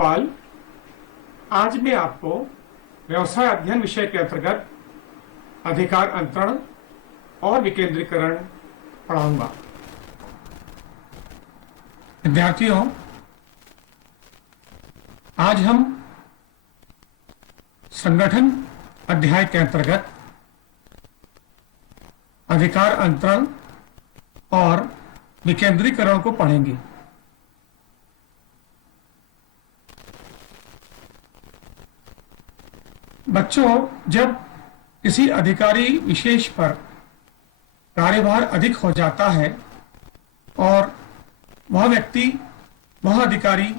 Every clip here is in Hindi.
भोपाल। आज मैं आपको व्यवसाय अध्ययन विषय के अंतर्गत अधिकार अंतरण और विकेंद्रीकरण पढ़ाऊंगा। विद्यार्थियों, आज हम संगठन अध्याय के अंतर्गत अधिकार अंतरण और विकेंद्रीकरण को पढ़ेंगे। बच्चों, जब किसी अधिकारी विशेष पर कार्यभार अधिक हो जाता है और वह व्यक्ति, वह अधिकारी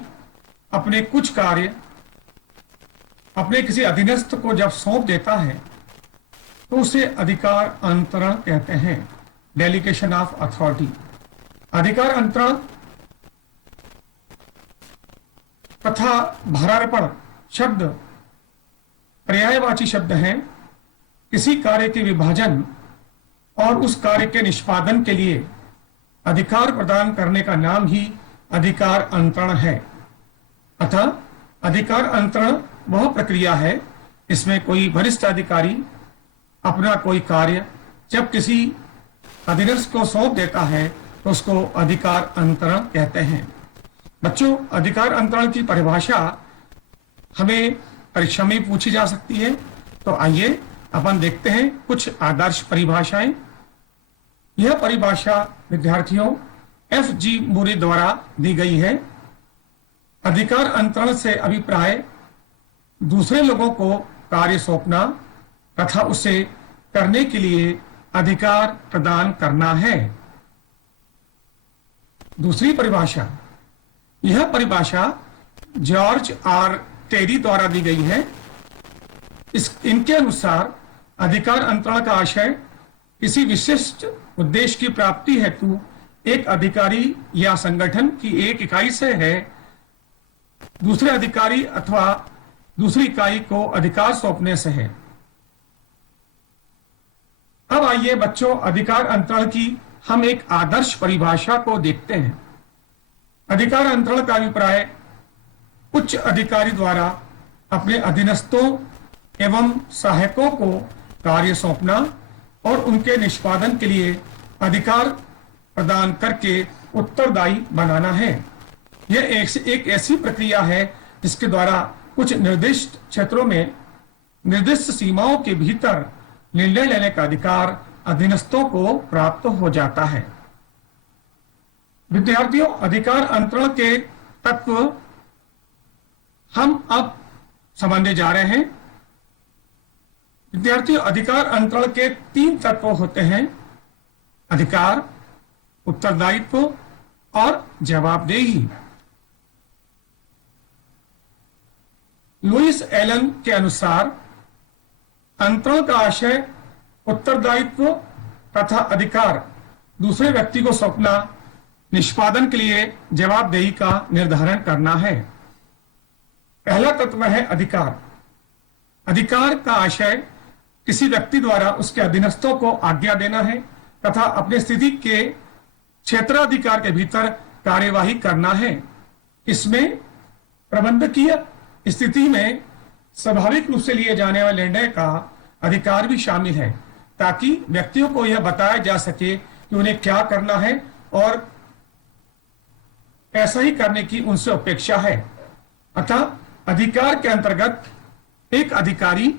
अपने कुछ कार्य अपने किसी अधीनस्थ को जब सौंप देता है तो उसे अधिकार अंतरण कहते हैं, डेलीगेशन ऑफ अथॉरिटी। अधिकार अंतरण तथा भारार्पण शब्द पर्यायवाची शब्द हैं। किसी कार्य के विभाजन और उस कार्य के निष्पादन के लिए अधिकार प्रदान करने का नाम ही अधिकार अंतरण है। अतः अधिकार अंतरण वह प्रक्रिया है इसमें कोई वरिष्ठ अधिकारी अपना कोई कार्य जब किसी अधीनस्थ को सौंप देता है तो उसको अधिकार अंतरण कहते हैं। बच्चों, अधिकार अंतरण की परिभाषा हमें परीक्षा में पूछी जा सकती है, तो आइए अपन देखते हैं कुछ आदर्श परिभाषाएं। यह परिभाषा विद्यार्थियों F.G. मूरे द्वारा दी गई है। अधिकार अंतरण से अभिप्राय दूसरे लोगों को कार्य सौंपना तथा उसे करने के लिए अधिकार प्रदान करना है। दूसरी परिभाषा, यह परिभाषा जॉर्ज आर टेरी द्वारा दी गई है। इनके अनुसार अधिकार अंतरण का आशय किसी विशिष्ट उद्देश्य की प्राप्ति हेतु एक अधिकारी या संगठन की एक इकाई से है दूसरे अधिकारी अथवा दूसरी इकाई को अधिकार सौंपने से है। अब आइए बच्चों, अधिकार अंतरण की हम एक आदर्श परिभाषा को देखते हैं। अधिकार अंतरण का अभिप्राय उच्च अधिकारी द्वारा अपने अधीनस्थों एवं सहायकों को कार्य सौंपना और उनके निष्पादन के लिए अधिकार प्रदान करके उत्तरदायी बनाना है। यह एक ऐसी प्रक्रिया है जिसके द्वारा कुछ निर्दिष्ट क्षेत्रों में निर्दिष्ट सीमाओं के भीतर निर्णय लेने का अधिकार अधीनस्थों को प्राप्त हो जाता है। विद्यार्थियों, अधिकार अंतरण के तत्व हम अब समझने जा रहे हैं। विद्यार्थियों, अधिकार अंतरण के 3 तत्व होते हैं: अधिकार, उत्तरदायित्व और जवाबदेही। लुइस एलन के अनुसार अंतरण का आशय उत्तरदायित्व तथा अधिकार दूसरे व्यक्ति को सौंपना, निष्पादन के लिए जवाबदेही का निर्धारण करना है। पहला तत्व है अधिकार। अधिकार का आशय किसी व्यक्ति द्वारा उसके अधीनस्थों को आज्ञा देना है तथा अपने स्थिति के क्षेत्राधिकार के भीतर कार्यवाही करना है। इसमें प्रबंधकीय स्थिति में स्वाभाविक रूप से लिए जाने वाले निर्णय का अधिकार भी शामिल है, ताकि व्यक्तियों को यह बताया जा सके कि उन्हें क्या करना है और ऐसा ही करने की उनसे अपेक्षा है। अतः अधिकार के अंतर्गत एक अधिकारी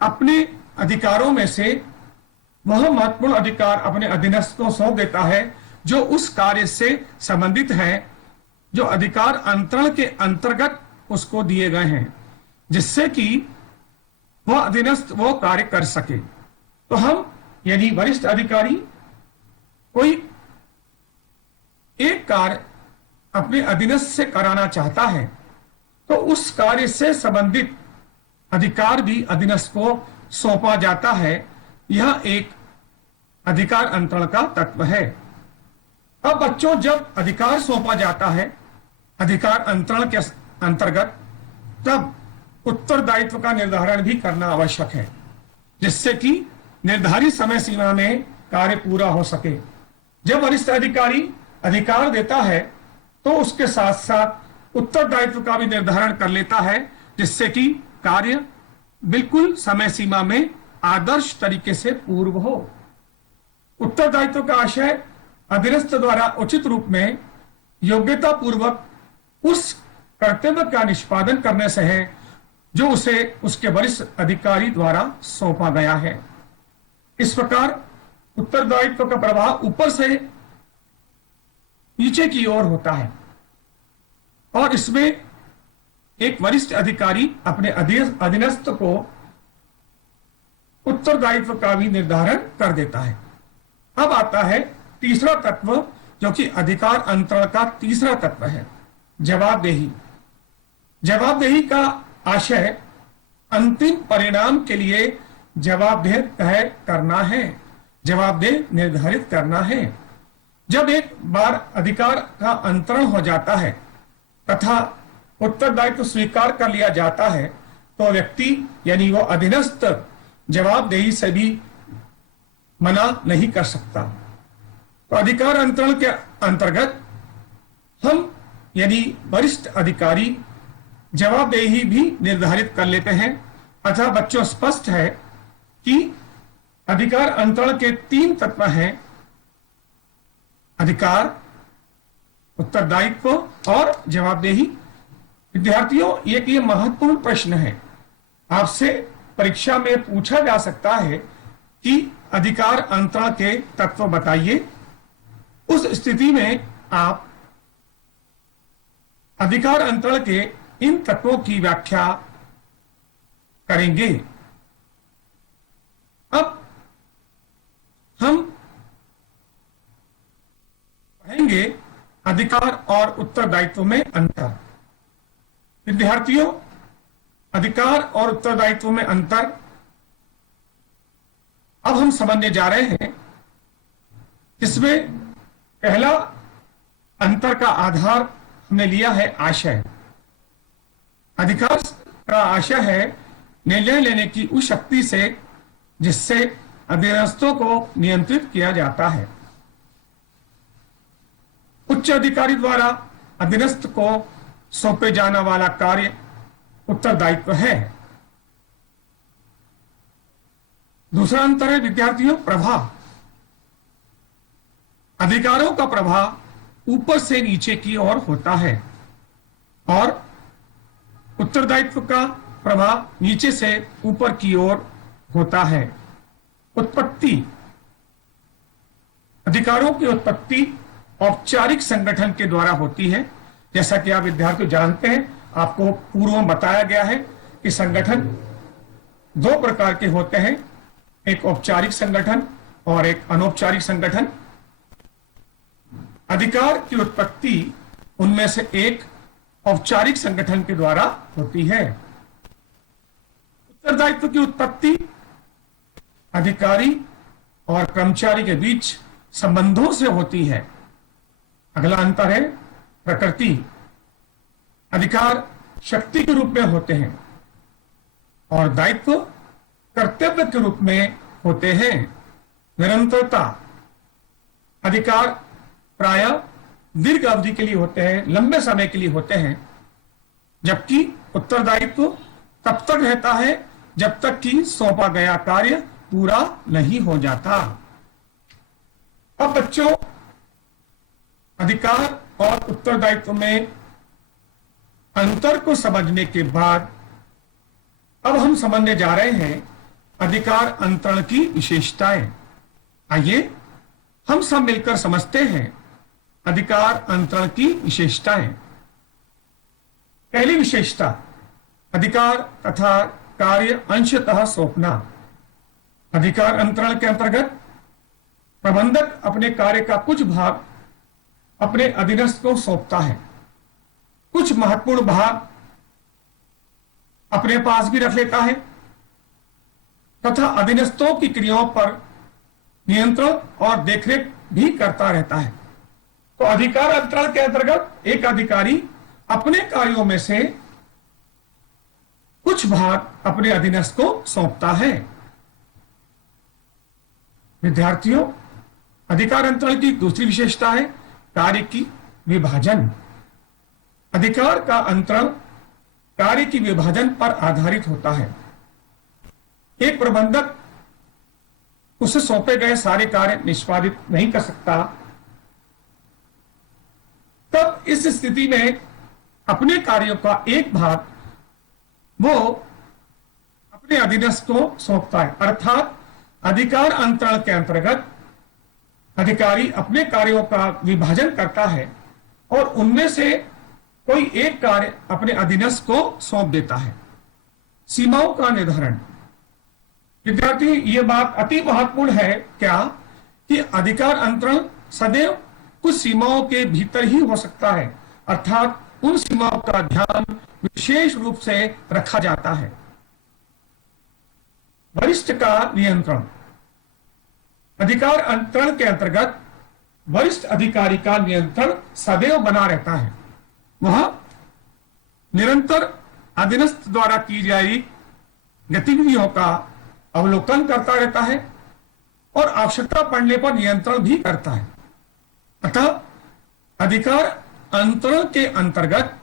अपने अधिकारों में से वह महत्वपूर्ण अधिकार अपने अधीनस्थ को सौंप देता है जो उस कार्य से संबंधित है जो अधिकार अंतरण के अंतर्गत उसको दिए गए हैं, जिससे कि वह अधीनस्थ वो कार्य कर सके। तो हम यदि वरिष्ठ अधिकारी कोई एक कार्य अपने अधीनस्थ से कराना चाहता है तो उस कार्य से संबंधित अधिकार भी अधीनस्थ को सौंपा जाता है। यह एक अधिकार अंतरण का तत्व है। अब बच्चों, जब अधिकार सौंपा जाता है अधिकार अंतरण के अंतर्गत, तब उत्तरदायित्व का निर्धारण भी करना आवश्यक है, जिससे कि निर्धारित समय सीमा में कार्य पूरा हो सके। जब वरिष्ठ अधिकारी अधिकार देता है तो उसके साथ साथ उत्तरदायित्व का भी निर्धारण कर लेता है, जिससे कि कार्य बिल्कुल समय सीमा में आदर्श तरीके से पूर्ण हो। उत्तरदायित्व का आशय अधीनस्थ द्वारा उचित रूप में योग्यता पूर्वक उस कर्तव्य का निष्पादन करने से है जो उसे उसके वरिष्ठ अधिकारी द्वारा सौंपा गया है। इस प्रकार उत्तरदायित्व का प्रवाह ऊपर से नीचे की ओर होता है और इसमें एक वरिष्ठ अधिकारी अपने अधीनस्थ को उत्तरदायित्व का भी निर्धारण कर देता है। अब आता है तीसरा तत्व, जो कि अधिकार अंतरण का तीसरा तत्व है, जवाबदेही। जवाबदेही का आशय अंतिम परिणाम के लिए जवाबदेह तय करना है, जवाबदेह निर्धारित करना है। जब एक बार अधिकार का अंतरण हो जाता है तथा उत्तरदायित्व स्वीकार कर लिया जाता है तो व्यक्ति यानी वो अधीनस्थ जवाबदेही से भी मना नहीं कर सकता। तो अधिकार अंतरण के अंतर्गत हम यानी वरिष्ठ अधिकारी जवाबदेही भी निर्धारित कर लेते हैं। अतः बच्चों स्पष्ट है कि अधिकार अंतरण के तीन तत्व हैं, अधिकार, उत्तरदायित्व और जवाबदेही। विद्यार्थियों, एक ये महत्वपूर्ण प्रश्न है, आपसे परीक्षा में पूछा जा सकता है कि अधिकार अंतरण के तत्व बताइए। उस स्थिति में आप अधिकार अंतरण के इन तत्वों की व्याख्या करेंगे। अब हम पढ़ेंगे अधिकार और उत्तरदायित्व में अंतर। विद्यार्थियों, अधिकार और उत्तरदायित्व में अंतर अब हम समझने जा रहे हैं। इसमें पहला अंतर का आधार हमने लिया है आशय। अधिकार का आशय है निर्णय लेने की उस शक्ति से जिससे अधीनस्थों को नियंत्रित किया जाता है। उच्च अधिकारी द्वारा अधीनस्थ को सौंपे जाने वाला कार्य उत्तरदायित्व है। दूसरा अंतर है विद्यार्थियों प्रभाव। अधिकारों का प्रभाव ऊपर से नीचे की ओर होता है और उत्तरदायित्व का प्रभाव नीचे से ऊपर की ओर होता है। उत्पत्ति, अधिकारों की उत्पत्ति औपचारिक संगठन के द्वारा होती है। जैसा कि आप विद्यार्थी जानते हैं, आपको पूर्व में बताया गया है कि संगठन दो प्रकार के होते हैं, एक औपचारिक संगठन और एक अनौपचारिक संगठन। अधिकार की उत्पत्ति उनमें से एक औपचारिक संगठन के द्वारा होती है। उत्तरदायित्व की उत्पत्ति अधिकारी और कर्मचारी के बीच संबंधों से होती है। अगला अंतर है प्रकृति। अधिकार शक्ति के रूप में होते हैं और दायित्व कर्तव्य के रूप में होते हैं। निरंतरता, अधिकार प्रायः दीर्घ अवधि के लिए होते हैं, लंबे समय के लिए होते हैं, जबकि उत्तरदायित्व तब तक रहता है जब तक कि सौंपा गया कार्य पूरा नहीं हो जाता। अब बच्चों, अधिकार और उत्तरदायित्व में अंतर को समझने के बाद अब हम समझने जा रहे हैं अधिकार अंतरण की विशेषताएं। आइए हम सब मिलकर समझते हैं अधिकार अंतरण की विशेषताएं। पहली विशेषता, अधिकार तथा कार्य अंशतः सौंपना। अधिकार अंतरण के अंतर्गत प्रबंधक अपने कार्य का कुछ भाग अपने अधीनस्थ को सौंपता है, कुछ महत्वपूर्ण भाग अपने पास भी रख लेता है तथा अधीनस्थों की क्रियाओं पर नियंत्रण और देखरेख भी करता रहता है। तो अधिकार अंतरण के अंतर्गत एक अधिकारी अपने कार्यों में से कुछ भाग अपने अधीनस्थ को सौंपता है। विद्यार्थियों, अधिकार अंतरण की दूसरी विशेषता है कार्य की विभाजन। अधिकार का अंतरण कार्य की विभाजन पर आधारित होता है। एक प्रबंधक उसे सौंपे गए सारे कार्य निष्पादित नहीं कर सकता। तब इस स्थिति में अपने कार्यों का एक भाग वो अपने अधीनस्थ को सौंपता है, अर्थात अधिकार अंतरण के अंतर्गत अधिकारी अपने कार्यों का विभाजन करता है और उनमें से कोई एक कार्य अपने अधीनस्थ को सौंप देता है। सीमाओं का निर्धारण। विद्यार्थी, यह बात अति महत्वपूर्ण है क्या कि अधिकार अंतरण सदैव कुछ सीमाओं के भीतर ही हो सकता है, अर्थात उन सीमाओं का ध्यान विशेष रूप से रखा जाता है। वरिष्ठ का नियंत्रण। अधिकार अंतरण के अंतर्गत वरिष्ठ अधिकारी का नियंत्रण सदैव बना रहता है। वह निरंतर अधीनस्थ द्वारा की जा रही गतिविधियों का अवलोकन करता रहता है और आवश्यकता पड़ने पर नियंत्रण भी करता है। अतः अधिकार अंतरण के अंतर्गत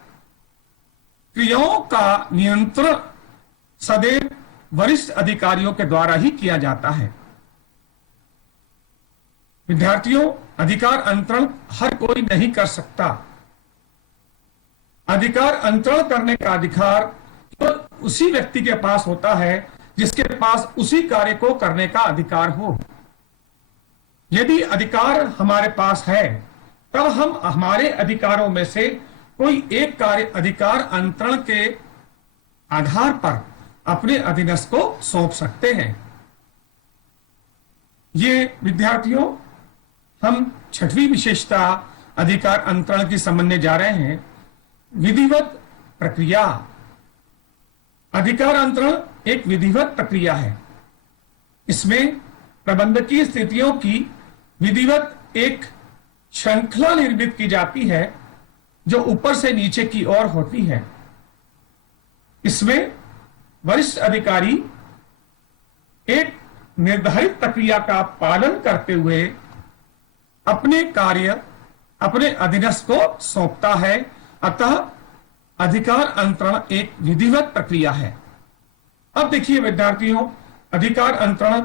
क्रियाओं का नियंत्रण सदैव वरिष्ठ अधिकारियों के द्वारा ही किया जाता है। विद्यार्थियों, अधिकार अंतरण हर कोई नहीं कर सकता। अधिकार अंतरण करने का अधिकार केवल उसी व्यक्ति के पास होता है जिसके पास उसी कार्य को करने का अधिकार हो। यदि अधिकार हमारे पास है तब हम हमारे अधिकारों में से कोई एक कार्य अधिकार अंतरण के आधार पर अपने अधीनस्थ को सौंप सकते हैं। ये विद्यार्थियों, हम छठवीं विशेषता अधिकार अंतरण की समझने जा रहे हैं, विधिवत प्रक्रिया। अधिकार अंतरण एक विधिवत प्रक्रिया है। इसमें प्रबंधकीय स्थितियों की विधिवत एक श्रृंखला निर्मित की जाती है जो ऊपर से नीचे की ओर होती है। इसमें वरिष्ठ अधिकारी एक निर्धारित प्रक्रिया का पालन करते हुए अपने कार्य अपने अधीनस्थ को सौंपता है। अतः अधिकार अंतरण एक विधिवत प्रक्रिया है। अब देखिए विद्यार्थियों, अधिकार अंतरण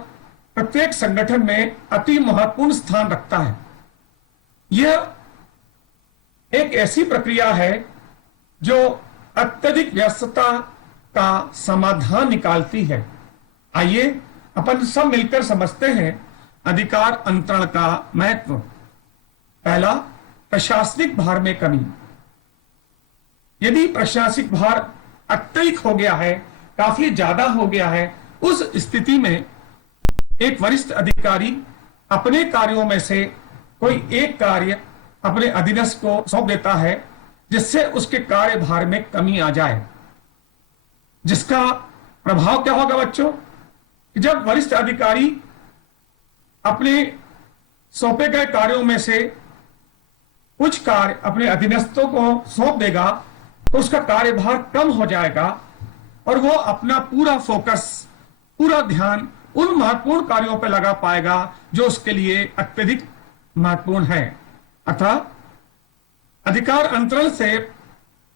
प्रत्येक संगठन में अति महत्वपूर्ण स्थान रखता है। यह एक ऐसी प्रक्रिया है जो अत्यधिक व्यस्तता का समाधान निकालती है। आइए अपन सब मिलकर समझते हैं अधिकार अंतरण का महत्व। पहला, प्रशासनिक भार में कमी। यदि प्रशासनिक भार अत्यधिक हो गया है, काफी ज्यादा हो गया है, उस स्थिति में एक वरिष्ठ अधिकारी अपने कार्यों में से कोई एक कार्य अपने अधीनस्थ को सौंप देता है जिससे उसके कार्यभार में कमी आ जाए। जिसका प्रभाव क्या होगा बच्चों? जब वरिष्ठ अधिकारी अपने सौंपे गए कार्यों में से कुछ कार्य अपने अधीनस्थों को सौंप देगा तो उसका कार्यभार कम हो जाएगा और वो अपना पूरा फोकस, पूरा ध्यान उन महत्वपूर्ण कार्यों पर लगा पाएगा जो उसके लिए अत्यधिक महत्वपूर्ण है। अतः अधिकार अंतरण से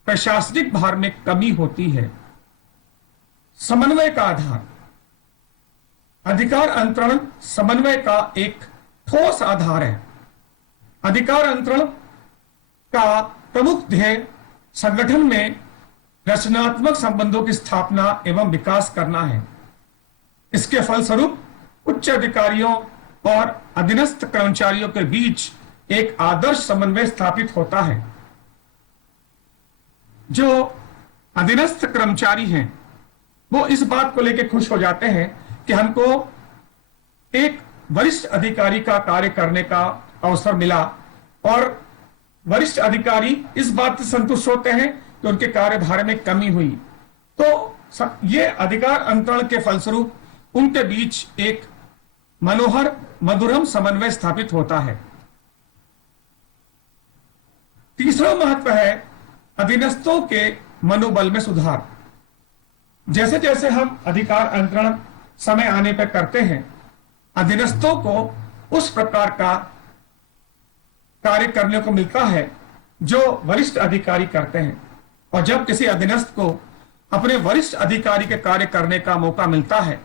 प्रशासनिक भार में कमी होती है। समन्वय का आधार। अधिकार अंतरण समन्वय का एक ठोस आधार है। अधिकार अंतरण का प्रमुख ध्येय संगठन में रचनात्मक संबंधों की स्थापना एवं विकास करना है। इसके फलस्वरूप उच्च अधिकारियों और अधीनस्थ कर्मचारियों के बीच एक आदर्श समन्वय स्थापित होता है। जो अधीनस्थ कर्मचारी हैं वो इस बात को लेकर खुश हो जाते हैं कि हमको एक वरिष्ठ अधिकारी का कार्य करने का अवसर मिला और वरिष्ठ अधिकारी इस बात से संतुष्ट होते हैं कि उनके कार्यभार में कमी हुई। तो ये अधिकार अंतरण के फलस्वरूप उनके बीच एक मनोहर मधुरम समन्वय स्थापित होता है। तीसरा महत्व है अधीनस्थों के मनोबल में सुधार। जैसे जैसे हम अधिकार अंतरण समय आने पर करते हैं, अधीनस्थों को उस प्रकार का कार्य करने को मिलता है जो वरिष्ठ अधिकारी करते हैं। और जब किसी अधीनस्थ को अपने वरिष्ठ अधिकारी के कार्य करने का मौका मिलता है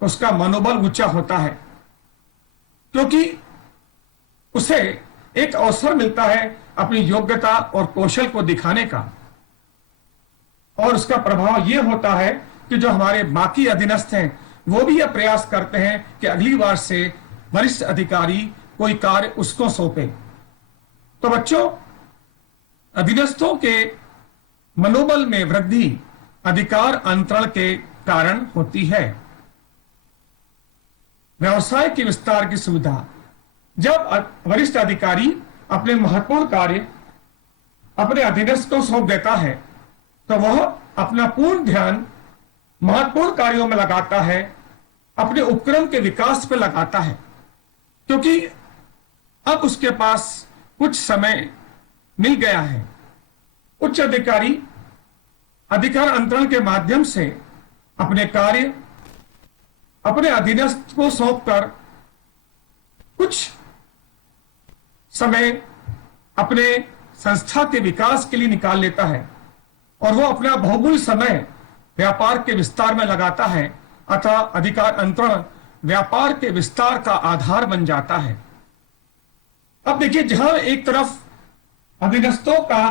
तो उसका मनोबल ऊंचा होता है, क्योंकि उसे एक अवसर मिलता है अपनी योग्यता और कौशल को दिखाने का। और उसका प्रभाव यह होता है कि जो हमारे बाकी अधीनस्थ हैं वो भी यह प्रयास करते हैं कि अगली बार से वरिष्ठ अधिकारी कोई कार्य उसको सौंपे। तो बच्चों, अधीनस्थों के मनोबल में वृद्धि अधिकार अंतरण के कारण होती है। व्यवसाय के विस्तार की सुविधा। जब वरिष्ठ अधिकारी अपने महत्वपूर्ण कार्य अपने अधीनस्थ को सौंप देता है तो वह अपना पूर्ण ध्यान महत्वपूर्ण कार्यों में लगाता है, अपने उपक्रम के विकास पर लगाता है, क्योंकि अब उसके पास कुछ समय मिल गया है। उच्च अधिकारी अधिकार अंतरण के माध्यम से अपने कार्य अपने अधीनस्थ को सौंपकर कुछ समय अपने संस्था के विकास के लिए निकाल लेता है और वो अपना बहुमूल्य समय व्यापार के विस्तार में लगाता है। अतः अधिकार अंतरण व्यापार के विस्तार का आधार बन जाता है। अब देखिए, जहां एक तरफ अधीनस्थों का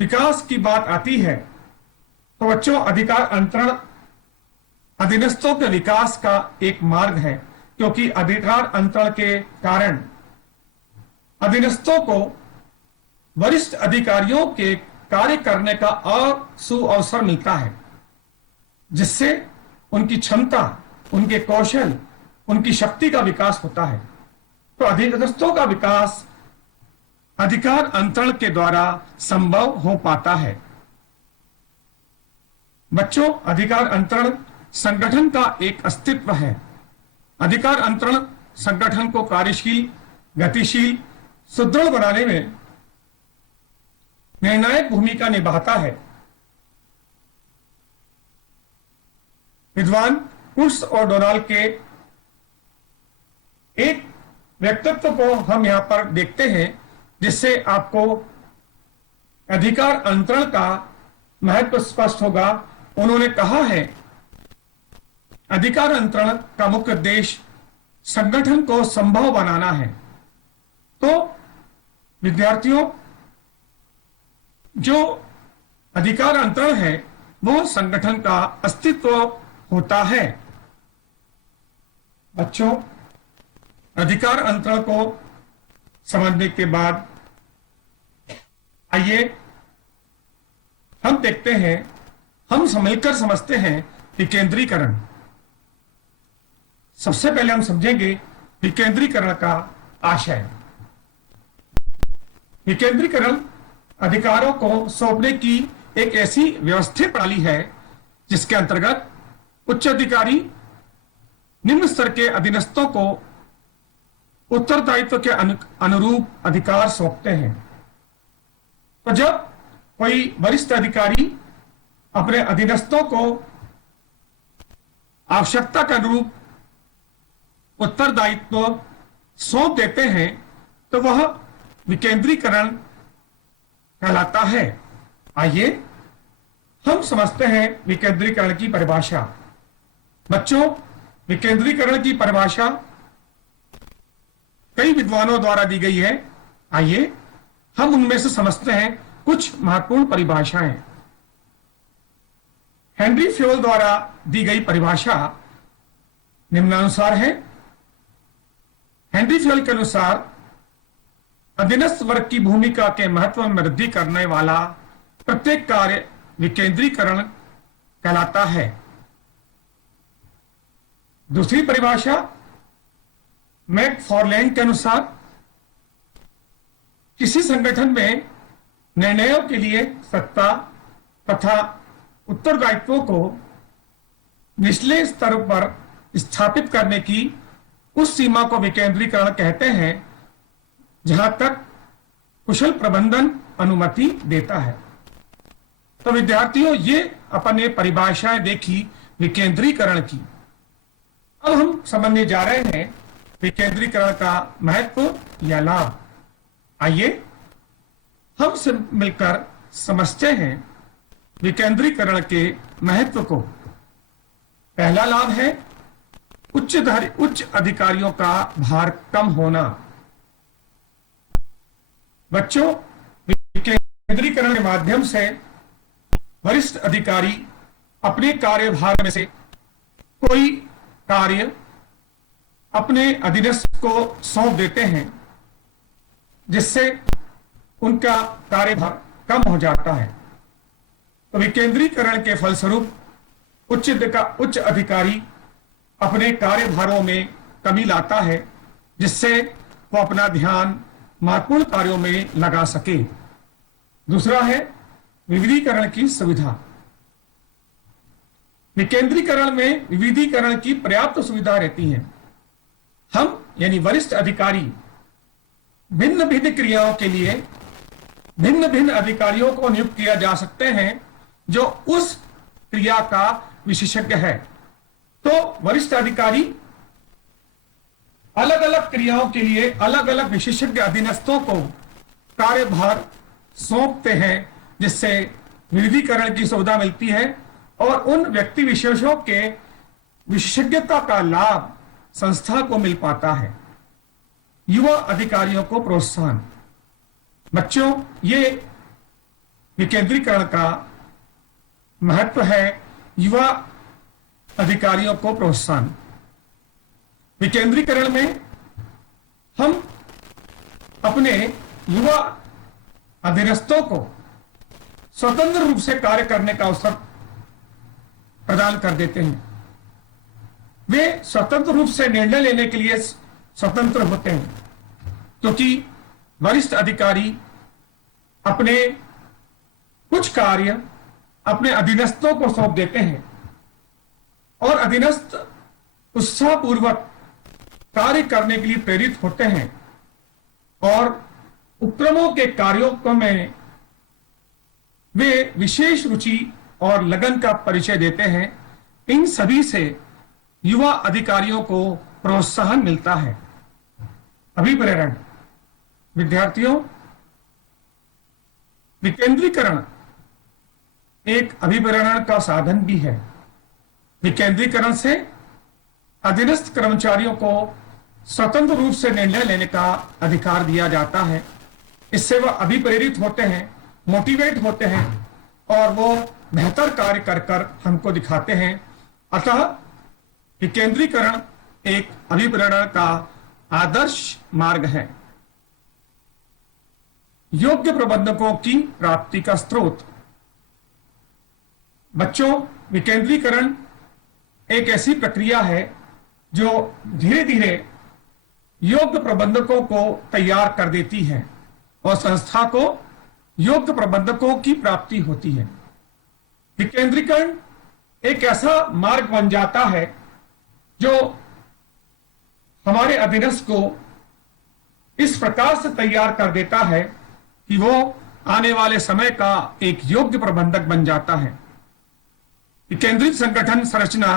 विकास की बात आती है तो बच्चों, अधिकार अंतरण अधीनस्थों के विकास का एक मार्ग है, क्योंकि अधिकार अंतरण के कारण अधीनस्थों को वरिष्ठ अधिकारियों के कार्य करने का और सुअवसर मिलता है, जिससे उनकी क्षमता, उनके कौशल, उनकी शक्ति का विकास होता है। तो अधीनस्थों का विकास अधिकार अंतरण के द्वारा संभव हो पाता है। बच्चों, अधिकार अंतरण संगठन का एक अस्तित्व है। अधिकार अंतरण संगठन को कार्यशील, गतिशील, सुदृढ़ बनाने में निर्णायक भूमिका निभाता है। विद्वान कुर्स और डोनाल्ड के एक व्यक्तित्व को हम यहां पर देखते हैं, जिससे आपको अधिकार अंतरण का महत्व स्पष्ट होगा। उन्होंने कहा है, अधिकार अंतरण का मुख्य उद्देश्य संगठन को संभव बनाना है। तो विद्यार्थियों, जो अधिकार अंतरण है वो संगठन का अस्तित्व होता है। बच्चों, अधिकार अंतरण को समझने के बाद आइए हम देखते हैं, हम मिलकर समझते हैं विकेंद्रीकरण। सबसे पहले हम समझेंगे विकेंद्रीकरण का आशय। विकेंद्रीकरण अधिकारों को सौंपने की एक ऐसी व्यवस्थित प्रणाली है जिसके अंतर्गत उच्च अधिकारी निम्न स्तर के अधीनस्थों को उत्तरदायित्व के अनुरूप अधिकार सौंपते हैं। तो जब कोई वरिष्ठ अधिकारी अपने अधीनस्थों को आवश्यकता के अनुरूप उत्तरदायित्व सौंप देते हैं तो वह विकेंद्रीकरण कहलाता है। आइए हम समझते हैं विकेंद्रीकरण की परिभाषा। बच्चों, विकेंद्रीकरण की परिभाषा कई विद्वानों द्वारा दी गई है। आइए हम उनमें से समझते हैं कुछ महत्वपूर्ण परिभाषाएं। हेनरी फ्योल द्वारा दी गई परिभाषा निम्नानुसार है। हेनरी फ्योल के अनुसार अधीनस्थ वर्ग की भूमिका के महत्व में वृद्धि करने वाला प्रत्येक कार्य विकेंद्रीकरण कहलाता है। दूसरी परिभाषा मैकफॉरलैंड के अनुसार किसी संगठन में निर्णयों के लिए सत्ता तथा उत्तरदायित्वों को निचले स्तर पर स्थापित करने की उस सीमा को विकेंद्रीकरण कहते हैं जहां तक कुशल प्रबंधन अनुमति देता है। तो विद्यार्थियों, ये अपने परिभाषाएं देखी विकेंद्रीकरण की। अब हम समझने जा रहे हैं विकेंद्रीकरण का महत्व या लाभ। आइए हम से मिलकर समझते हैं विकेंद्रीकरण के महत्व को। पहला लाभ है उच्च अधिकारियों का भार कम होना। बच्चों, विकेंद्रीकरण के माध्यम से वरिष्ठ अधिकारी अपने कार्यभार में से कोई कार्य अपने अधीनस्थ को सौंप देते हैं, जिससे उनका कार्यभार कम हो जाता है। तो विकेंद्रीकरण के फलस्वरूप उच्च अधिकारी अपने कार्यभारों में कमी लाता है, जिससे वो अपना ध्यान महत्वपूर्ण कार्यों में लगा सके। दूसरा है विविधीकरण की सुविधा। विकेंद्रीकरण में विविधीकरण की पर्याप्त सुविधा रहती है। हम यानी वरिष्ठ अधिकारी भिन्न भिन्न क्रियाओं के लिए भिन्न भिन्न अधिकारियों को नियुक्त किया जा सकते हैं जो उस क्रिया का विशेषज्ञ है। तो वरिष्ठ अधिकारी अलग अलग क्रियाओं के लिए अलग अलग विशेषज्ञ अधीनस्थों को कार्यभार सौंपते हैं, जिससे विविधीकरण की सुविधा मिलती है और उन व्यक्ति विशेषों के विशेषज्ञता का लाभ संस्था को मिल पाता है। युवा अधिकारियों को प्रोत्साहन। बच्चों, ये विकेंद्रीकरण का महत्व है। युवा अधिकारियों को प्रोत्साहन। विकेंद्रीकरण में हम अपने युवा अधीनस्थों को स्वतंत्र रूप से कार्य करने का अवसर प्रदान कर देते हैं। वे स्वतंत्र रूप से निर्णय लेने के लिए स्वतंत्र होते हैं, क्योंकि वरिष्ठ अधिकारी अपने कुछ कार्य अपने अधीनस्थों को सौंप देते हैं और अधीनस्थ उत्साहपूर्वक कार्य करने के लिए प्रेरित होते हैं और उपक्रमों के कार्यों में वे विशेष रुचि और लगन का परिचय देते हैं। इन सभी से युवा अधिकारियों को प्रोत्साहन मिलता है। अभिप्रेरण। विद्यार्थियों, विकेंद्रीकरण एक अभिप्रेरण का साधन भी है। विकेंद्रीकरण से अधीनस्थ कर्मचारियों को स्वतंत्र रूप से निर्णय लेने का अधिकार दिया जाता है। इससे वह अभिप्रेरित होते हैं, मोटिवेट होते हैं और वो बेहतर कार्य कर कर हमको दिखाते हैं। अतः विकेंद्रीकरण एक अभिप्रेरण का आदर्श मार्ग है। योग्य प्रबंधकों की प्राप्ति का स्रोत। बच्चों, विकेंद्रीकरण एक ऐसी प्रक्रिया है जो धीरे धीरे योग्य प्रबंधकों को तैयार कर देती है और संस्था को योग्य प्रबंधकों की प्राप्ति होती है। विकेंद्रीकरण एक ऐसा मार्ग बन जाता है जो हमारे अधीनस्थ को इस प्रकार से तैयार कर देता है कि वो आने वाले समय का एक योग्य प्रबंधक बन जाता है। विकेंद्रित संगठन संरचना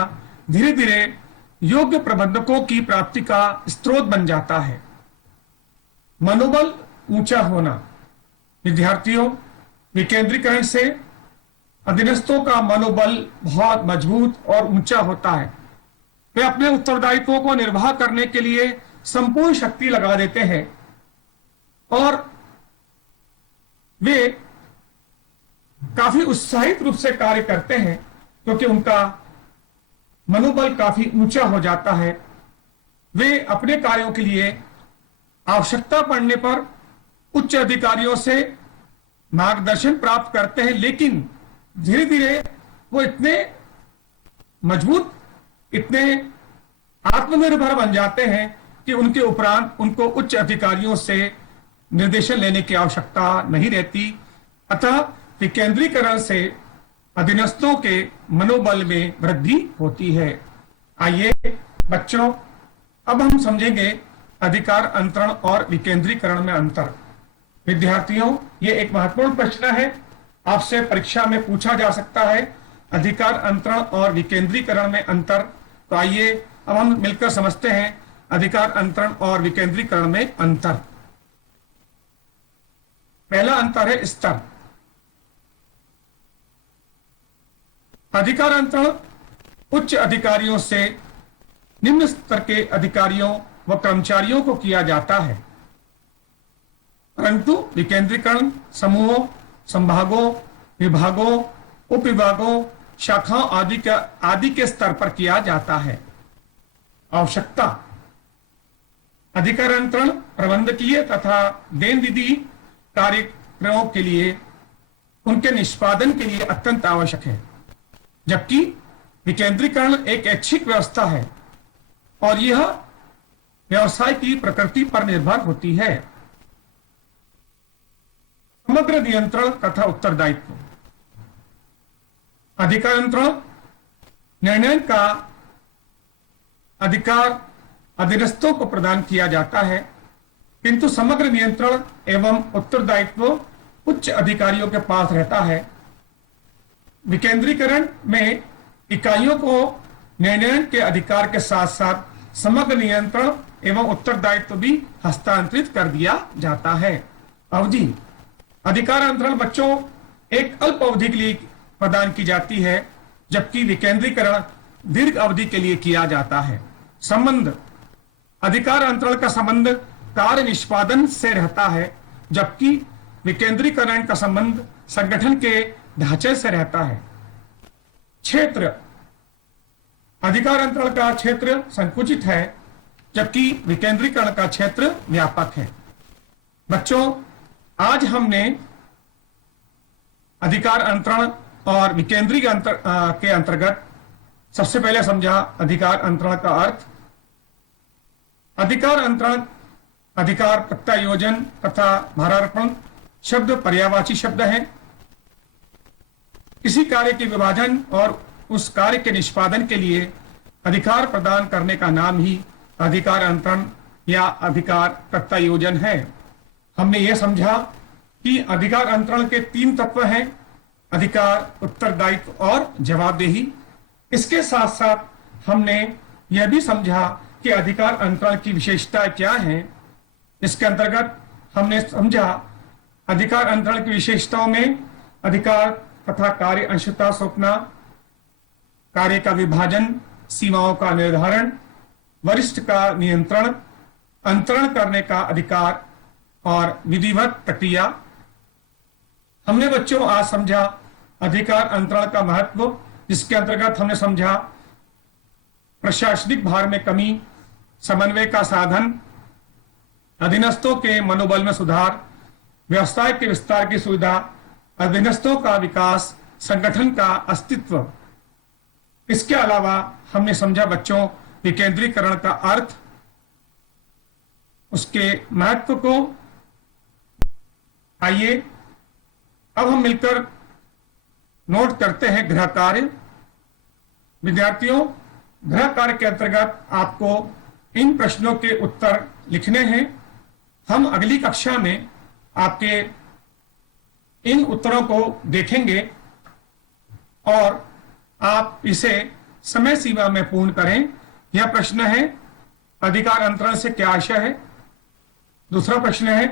धीरे धीरे योग्य प्रबंधकों की प्राप्ति का स्रोत बन जाता है। मनोबल ऊंचा होना। विद्यार्थियों, विकेंद्रीकरण से अधीनस्थों का मनोबल बहुत मजबूत और ऊंचा होता है। वे अपने उत्तरदायित्वों को निर्वाह करने के लिए संपूर्ण शक्ति लगा देते हैं और वे काफी उत्साहित रूप से कार्य करते हैं, क्योंकि उनका मनोबल काफी ऊंचा हो जाता है। वे अपने कार्यों के लिए आवश्यकता पड़ने पर उच्च अधिकारियों से मार्गदर्शन प्राप्त करते हैं, लेकिन धीरे धीरे वो इतने मजबूत, इतने आत्मनिर्भर बन जाते हैं कि उनके उपरांत उनको उच्च अधिकारियों से निर्देशन लेने की आवश्यकता नहीं रहती। अतः विकेंद्रीकरण से अधीनस्थों के मनोबल में वृद्धि होती है। आइए बच्चों, अब हम समझेंगे अधिकार अंतरण और विकेंद्रीकरण में अंतर। विद्यार्थियों, ये एक महत्वपूर्ण प्रश्न है, आपसे परीक्षा में पूछा जा सकता है, अधिकार अंतरण और विकेंद्रीकरण में अंतर। तो आइए अब हम मिलकर समझते हैं अधिकार अंतरण और विकेंद्रीकरण में अंतर। पहला अंतर है स्तर। अधिकार अंतरण उच्च अधिकारियों से निम्न स्तर के अधिकारियों व कर्मचारियों को किया जाता है, परंतु विकेंद्रीकरण समूहों, संभागों, विभागों, उपविभागों, शाखाओं आदि के स्तर पर किया जाता है। आवश्यकता। अधिकार अंतरण प्रबंधकीय तथा देन विधि कार्यक्रमों के लिए उनके निष्पादन के लिए अत्यंत आवश्यक है, जबकि विकेंद्रीकरण एक ऐच्छिक व्यवस्था है और यह व्यवसाय की प्रकृति पर निर्भर होती है। समग्र नियंत्रण तथा उत्तरदायित्व। अधिकार अंतरण निर्णय का अधिकार अधीनस्थों को प्रदान किया जाता है, किंतु समग्र नियंत्रण एवं उत्तरदायित्व उच्च अधिकारियों के पास रहता है। विकेंद्रीकरण में इकाइयों को निर्णय के अधिकार के साथ साथ समग्र नियंत्रण एवं उत्तरदायित्व भी हस्तांतरित कर दिया जाता है। अवधि। अधिकार अंतरण बच्चों एक अल्प अवधि के लिए प्रदान की जाती है, जबकि विकेंद्रीकरण दीर्घ अवधि के लिए किया जाता है। संबंध। अधिकार अंतरण का संबंध कार्य निष्पादन से रहता है, जबकि विकेंद्रीकरण का संबंध संगठन के ढांचे से रहता है। क्षेत्र। अधिकार अंतरण का क्षेत्र संकुचित है, जबकि विकेंद्रीकरण का क्षेत्र व्यापक है। बच्चों, आज हमने अधिकार अंतरण और विकेंद्रीकरण के अंतर्गत सबसे पहले समझा अधिकार अंतरण का अर्थ। अधिकार अंतरण, अधिकार प्रत्यायोजन तथा भारारोपण शब्द पर्यायवाची शब्द हैं। किसी कार्य के विभाजन और उस कार्य के निष्पादन के लिए अधिकार प्रदान करने का नाम ही अधिकार अंतरण या अधिकार प्रत्यायोजन है। हमने यह समझा कि अधिकार अंतरण के 3 तत्व हैं: अधिकार, उत्तरदायित्व और जवाबदेही। इसके साथ साथ हमने यह भी समझा कि अधिकार अंतरण की विशेषताएं क्या हैं। इसके अंतर्गत हमने समझा अधिकार अंतरण की विशेषताओं में अधिकार तथा कार्य अंशतः सौंपना, कार्य का विभाजन, सीमाओं का निर्धारण, वरिष्ठ का नियंत्रण, अंतरण करने का अधिकार और विधिवत प्रक्रिया। हमने बच्चों आज समझा अधिकार अंतरण का महत्व, जिसके अंतर्गत हमने समझा प्रशासनिक भार में कमी, समन्वय का साधन, अधीनस्थों के मनोबल में सुधार, व्यवसाय के विस्तार की सुविधा, अधीनस्थों का विकास, संगठन का अस्तित्व। इसके अलावा हमने समझा बच्चों विकेंद्रीकरण का अर्थ, उसके महत्व को। आइए अब हम मिलकर नोट करते हैं गृह कार्य। विद्यार्थियों, गृह कार्य के अंतर्गत आपको इन प्रश्नों के उत्तर लिखने हैं। हम अगली कक्षा में आपके इन उत्तरों को देखेंगे और आप इसे समय सीमा में पूर्ण करें। यह प्रश्न है अधिकार अंतरण से क्या आशय है। दूसरा प्रश्न है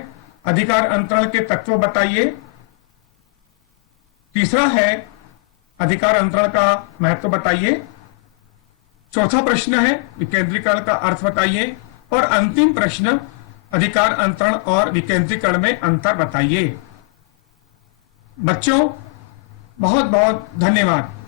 अधिकार अंतरण के तत्व बताइए। तीसरा है अधिकार अंतरण का महत्व बताइए। चौथा प्रश्न है विकेंद्रीकरण का अर्थ बताइए और अंतिम प्रश्न अधिकार अंतरण और विकेंद्रीकरण में अंतर बताइए। बच्चों, बहुत बहुत धन्यवाद।